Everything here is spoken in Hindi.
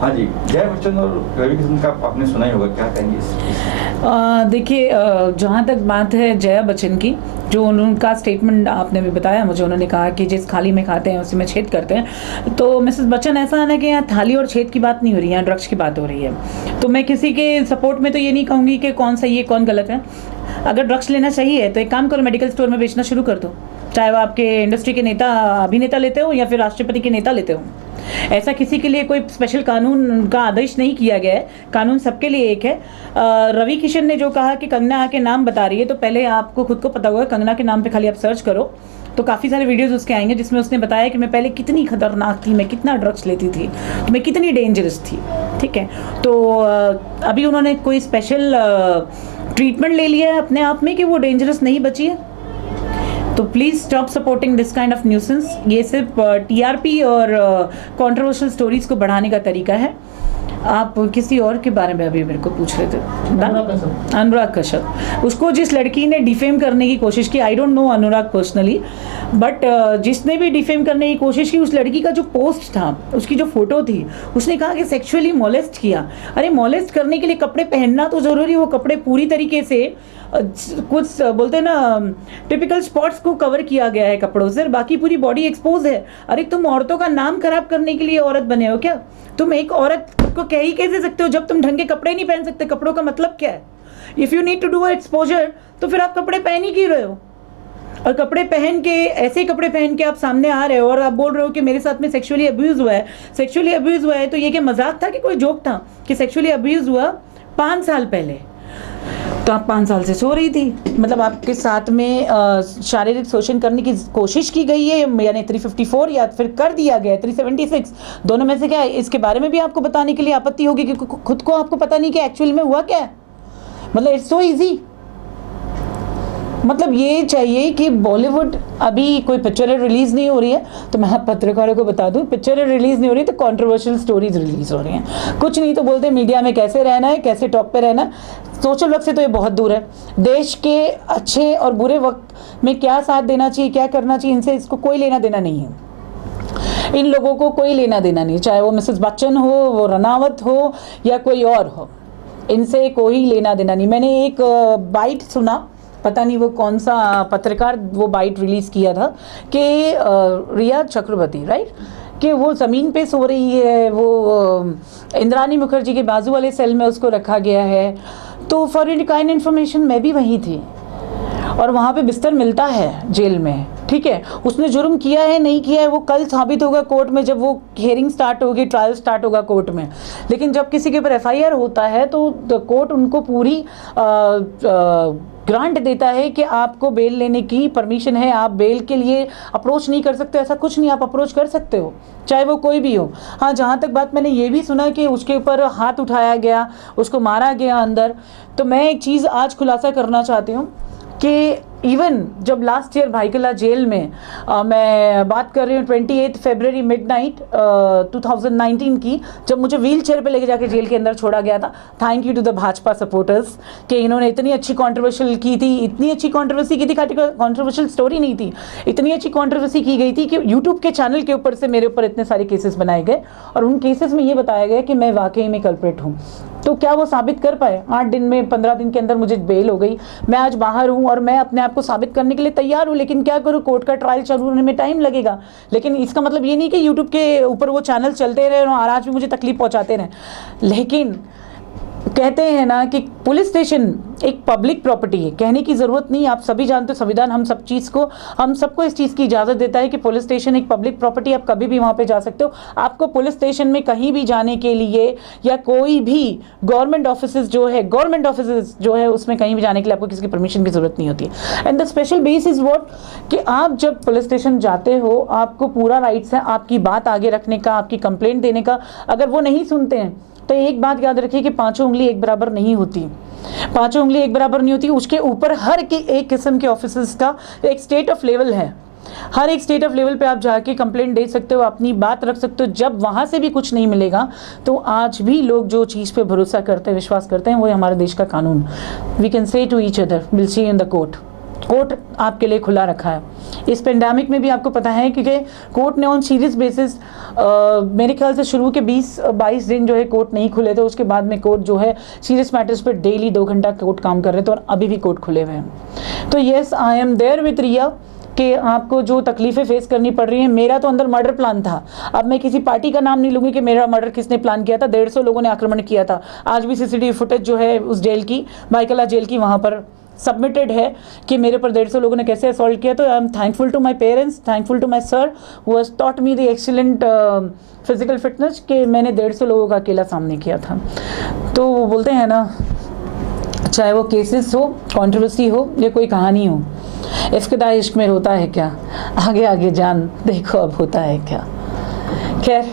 हाँ जी, जया बच्चन और रवि किशन का आपने सुना ही होगा, क्या कहेंगे इस? देखिए, जहाँ तक बात है जया बच्चन की, जो उनका स्टेटमेंट आपने भी बताया मुझे, उन्होंने कहा कि जिस थाली में खाते हैं उसी में छेद करते हैं। तो मिसेस बच्चन, ऐसा है ना कि यहाँ थाली और छेद की बात नहीं हो रही है, यहाँ ड्रग्स की बात हो रही है। तो मैं किसी के सपोर्ट में तो ये नहीं कहूँगी कि कौन सही है कौन गलत है। अगर ड्रग्स लेना चाहिए तो एक काम करो, मेडिकल स्टोर में बेचना शुरू कर दो, चाहे वो आपके इंडस्ट्री के नेता अभिनेता लेते हो या फिर राष्ट्रपति के नेता लेते हो। ऐसा किसी के लिए कोई स्पेशल कानून का आदेश नहीं किया गया है, कानून सबके लिए एक है। रवि किशन ने जो कहा कि कंगना के नाम बता रही है, तो पहले आपको खुद को पता होगा, कंगना के नाम पे खाली आप सर्च करो तो काफ़ी सारे वीडियोस उसके आएंगे जिसमें उसने बताया कि मैं पहले कितनी खतरनाक थी, मैं कितना ड्रग्स लेती थी, मैं कितनी डेंजरस थी। ठीक है, तो अभी उन्होंने कोई स्पेशल ट्रीटमेंट ले लिया है अपने आप में कि वो डेंजरस नहीं बची है। तो please stop supporting this kind of nuisance. ये सिर्फ टीआरपी और कंट्रोवर्शियल स्टोरीज को बढ़ाने का तरीका है। आप किसी और के बारे में अभी मेरे को पूछ रहे थे, अनुराग कश्यप। उसको जिस लड़की ने डिफेम करने की कोशिश की, I don't know Anurag personally, but जिसने भी डिफेम करने की कोशिश की, उस लड़की का जो पोस्ट था, उसकी जो फोटो थी, उसने कहा कि सेक्सुअली मोलेस्ट किया। अरे मोलेस्ट करने के लिए कपड़े पहनना तो ज़रूरी, वो कपड़े पूरी तरीके से कुछ बोलते हैं ना, टिपिकल स्पॉट्स को कवर किया गया है कपड़ों से, बाकी पूरी बॉडी एक्सपोज है। अरे तुम औरतों का नाम खराब करने के लिए औरत बने हो क्या? तुम एक औरत को कह ही कैसे सकते हो जब तुम ढंग के कपड़े नहीं पहन सकते? कपड़ों का मतलब क्या है? If you need to do exposure तो फिर आप कपड़े पहन ही क्यों रहे हो? और कपड़े पहन के, ऐसे कपड़े पहन के आप सामने आ रहे हो और आप बोल रहे हो कि मेरे साथ में सेक्सुअली अब्यूज़ हुआ है। सेक्सुअली अब्यूज़ हुआ है तो ये क्या मजाक था कि कोई जोक था कि सेक्सुअली अब्यूज़ हुआ 5 साल पहले? तो आप 5 साल से सो रही थी, मतलब आपके साथ में शारीरिक शोषण करने की कोशिश की गई है, यानी 354 या फिर कर दिया गया है 376, दोनों में से क्या है? इसके बारे में भी आपको बताने के लिए आपत्ति होगी कि खुद को आपको पता नहीं कि एक्चुअल में हुआ क्या है। मतलब इट्स सो इजी। मतलब ये चाहिए कि बॉलीवुड, अभी कोई पिक्चरें रिलीज़ नहीं हो रही है, तो मैं आप पत्रकारों को बता दूं, पिक्चरें रिलीज़ नहीं हो रही तो कंट्रोवर्शियल स्टोरीज रिलीज़ हो रही हैं। कुछ नहीं तो बोलते मीडिया में कैसे रहना है, कैसे टॉप पे रहना है। सोशल वर्क से तो ये बहुत दूर है। देश के अच्छे और बुरे वक्त में क्या साथ देना चाहिए, क्या करना चाहिए, इनसे इसको कोई लेना देना नहीं है। इन लोगों को कोई लेना देना नहीं, चाहे वो मिसेस बच्चन हो, वो रनावत हो या कोई और हो, इनसे कोई लेना देना नहीं। मैंने एक बाइट सुना, पता नहीं वो कौन सा पत्रकार वो बाइट रिलीज़ किया था कि रिया चक्रवर्ती, राइट, कि वो ज़मीन पे सो रही है, वो इंद्रानी मुखर्जी के बाजू वाले सेल में उसको रखा गया है। तो फॉर योर काइंड इन्फॉर्मेशन, मैं भी वहीं थी और वहाँ पे बिस्तर मिलता है जेल में। ठीक है, उसने जुर्म किया है नहीं किया है वो कल साबित होगा कोर्ट में, जब वो हियरिंग स्टार्ट होगी, ट्रायल स्टार्ट होगा कोर्ट में। लेकिन जब किसी के ऊपर एफआईआर होता है तो कोर्ट उनको पूरी ग्रांट देता है कि आपको बेल लेने की परमिशन है, आप बेल के लिए अप्रोच नहीं कर सकते। ऐसा कुछ नहीं, आप अप्रोच कर सकते हो, चाहे वो कोई भी हो। हाँ, जहाँ तक बात मैंने ये भी सुना कि उसके ऊपर हाथ उठाया गया, उसको मारा गया अंदर। तो मैं एक चीज़ आज खुलासा करना चाहती हूँ कि इवन जब लास्ट ईयर भाईकला जेल में मैं बात कर रही हूँ 28 फरवरी मिडनाइट 2019 की, जब मुझे व्हील चेयर पर लेके जाके जेल के अंदर छोड़ा गया था। Thank you to the Bhajpa supporters कि इन्होंने इतनी अच्छी कंट्रोवर्शियल की थी, इतनी अच्छी कंट्रोवर्सी की थी, कंट्रोवर्शियल स्टोरी नहीं थी, इतनी अच्छी कंट्रोवर्सी की गई थी कि यूट्यूब के चैनल के ऊपर से मेरे ऊपर इतने सारे केसेस बनाए गए और उन केसेस में ये बताया गया कि मैं वाकई में कल्प्रिट हूँ। तो क्या वो साबित कर पाए? 8 दिन में, 15 दिन के अंदर मुझे बेल हो गई। मैं आज बाहर हूँ और मैं अपने आप को साबित करने के लिए तैयार हूँ, लेकिन क्या करूँ, कोर्ट का ट्रायल चालू होने में टाइम लगेगा। लेकिन इसका मतलब ये नहीं कि यूट्यूब के ऊपर वो चैनल चलते रहे और आज भी मुझे तकलीफ पहुँचाते रहें। लेकिन कहते हैं ना कि पुलिस स्टेशन एक पब्लिक प्रॉपर्टी है, कहने की ज़रूरत नहीं। आप सभी जानते हो संविधान हम सबको इस चीज़ की इजाज़त देता है कि पुलिस स्टेशन एक पब्लिक प्रॉपर्टी, आप कभी भी वहाँ पे जा सकते हो। आपको पुलिस स्टेशन में कहीं भी जाने के लिए या कोई भी गवर्नमेंट ऑफिस जो है उसमें कहीं भी जाने के लिए आपको किसी की परमिशन की ज़रूरत नहीं होती। And the special base is what कि आप जब पुलिस स्टेशन जाते हो आपको पूरा राइट्स है आपकी बात आगे रखने का, आपकी कंप्लेंट देने का। अगर वो नहीं सुनते हैं तो एक बात याद रखिए कि 5 उंगली एक बराबर नहीं होती, 5 उंगली एक बराबर नहीं होती। उसके ऊपर हर एक किस्म के ऑफिसर्स का एक स्टेट ऑफ लेवल है। हर एक स्टेट ऑफ लेवल पे आप जाके कंप्लेंट दे सकते हो, अपनी बात रख सकते हो। जब वहाँ से भी कुछ नहीं मिलेगा तो आज भी लोग जो चीज़ पे भरोसा करते हैं, विश्वास करते हैं, वो है हमारे देश का कानून। We can say to each other, will see in the court. Court आपके लिए खुला रखा है। इस पेंडेमिक में भी आपको पता है क्योंकि कोर्ट ने ऑन सीरियस बेसिस मेरे ख्याल से शुरू के 20-22 दिन जो है कोर्ट नहीं खुले थे, उसके बाद में कोर्ट जो है सीरियस मैटर्स पर डेली 2 घंटा कोर्ट काम कर रहे थे और अभी भी कोर्ट खुले हुए हैं। तो yes, I am there with Riya कि आपको जो तकलीफ़ें फेस करनी पड़ रही हैं। मेरा तो अंदर मर्डर प्लान था, अब मैं किसी पार्टी का नाम नहीं लूँगी कि मेरा मर्डर किसने प्लान किया था। 150 लोगों ने आक्रमण किया था। आज भी सीसीटीवी फुटेज जो है उस जेल की, बाइकला जेल की, वहाँ पर सबमिटेड है कि मेरे पर 150 लोगों ने कैसे असॉल्ट किया। तो I am thankful to my parents, thankful to my sir who has taught me the excellent physical fitness कि मैंने 150 लोगों का अकेला सामने किया था। तो वो बोलते हैं ना, चाहे वो केसेस हो, कंट्रोवर्सी हो या कोई कहानी हो, इफ्तिदा इश्क में होता है क्या, आगे आगे जान देखो अब होता है क्या। खैर